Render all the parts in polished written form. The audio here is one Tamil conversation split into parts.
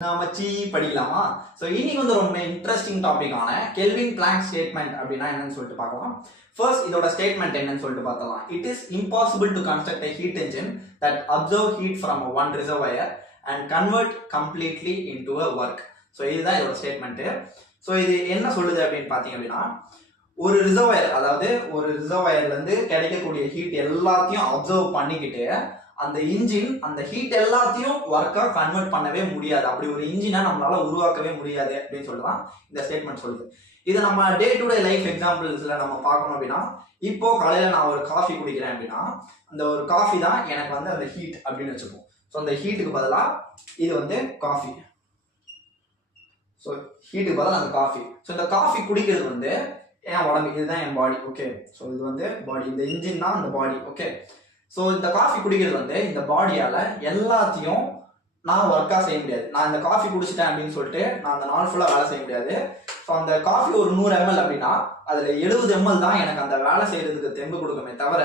நாமச்சி படிக்கலாமா? ஸோ இன்னைக்கு வந்து ரொம்ப இன்ட்ரெஸ்டிங் டாபிக்கான கெல்வின் பிளாங்க் ஸ்டேட்மெண்ட் அப்படின்னா என்னன்னு சொல்லிட்டு பார்க்கலாம். ஃபர்ஸ்ட் இதோட ஸ்டேட்மெண்ட் என்னன்னு சொல்லிட்டு பார்த்தலாம். It is impossible to construct a heat engine that absorb heat from one reservoir and convert completely into a work. So இதுதான் இதோட ஸ்டேட்மெண்ட். ஸோ இது என்ன சொல்லுது அப்படின்னு பார்த்தீங்க அப்படின்னா, ஒரு ரிசர்வாயர், அதாவது ஒரு ரிசர்வாயர்ல இருந்து கிடைக்கக்கூடிய ஹீட் எல்லாத்தையும் அப்சர்வ் பண்ணிக்கிட்டு அந்த இன்ஜின் அந்த ஹீட் எல்லாத்தையும் ஒர்க்கா கன்வெர்ட் பண்ணவே முடியாது. அப்படி ஒரு இன்ஜினை நம்மளால உருவாக்கவே முடியாது அப்படின்னு சொல்லிதான் இந்த ஸ்டேட்மெண்ட் சொல்லுது. இது நம்ம டே டு டே லைஃப் எக்ஸாம்பிள்ஸ்ல நம்ம பார்க்கணும் அப்படின்னா, இப்போ காலையில நான் ஒரு காஃபி குடிக்கிறேன் அப்படின்னா, அந்த ஒரு காஃபி தான் எனக்கு வந்து அந்த ஹீட் அப்படின்னு வச்சுப்போம். ஸோ அந்த ஹீட்டுக்கு பதிலாக இது வந்து காஃபி. ஸோ ஹீட்டுக்கு பதிலாக அந்த காஃபி. ஸோ இந்த காஃபி குடிக்கிறது வந்து என் உடம்பு, இதுதான் என் பாடி. ஓகே, ஸோ இது வந்து பாடி, இந்த இன்ஜின் தான் அந்த பாடி. ஓகே, ஸோ இந்த காஃபி குடிக்கிறது வந்து இந்த பாடியால எல்லாத்தையும் நான் ஒர்க்காக செய்ய முடியாது. நான் இந்த காஃபி குடிச்சிட்டேன் அப்படின்னு சொல்லிட்டு நான் அந்த நாள் ஃபுல்லாக வேலை செய்ய முடியாது. ஸோ அந்த காஃபி ஒரு 100 ml அப்படின்னா அதில் 70 ml தான் எனக்கு அந்த வேலை செய்யறதுக்கு தெம்பு கொடுக்குமே தவிர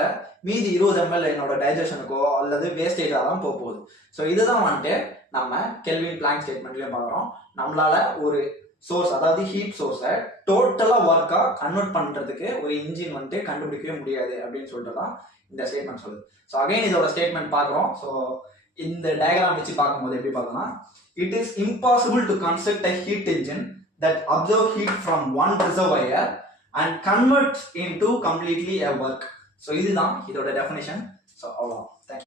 மீதி 20 ml என்னோட டைஜஷனுக்கோ அல்லது வேஸ்டேஜாக தான் போகுது. ஸோ இதுதான் வந்துட்டு நம்ம கெல்வின் பிளாங்க் ஸ்டேட்மெண்ட்லயும் பார்க்குறோம். நம்மளால ஒரு சோர்ஸ், அதாவது ஹீட் சோர்ஸை டோட்டலாக ஒர்க்காக கன்வெர்ட் பண்ணுறதுக்கு ஒரு இன்ஜின் வந்துட்டு கண்டுபிடிக்கவே முடியாது அப்படின்னு சொல்லிட்டு தான் இந்த ஸ்டேட்மெண்ட் சொல்லுது. ஸோ அகைன் இதோட ஸ்டேட்மெண்ட் பார்க்குறோம். ஸோ இந்த டயக்ராம் வச்சு பார்க்கும்போது எப்படி பார்த்தோம்னா, it is impossible to construct a heat engine that observe heat from one reservoir and convert into completely a work. So இதுதான் இதோட டெஃபினேஷன். ஸோ அவ்வளோ. தேங்க்யூ.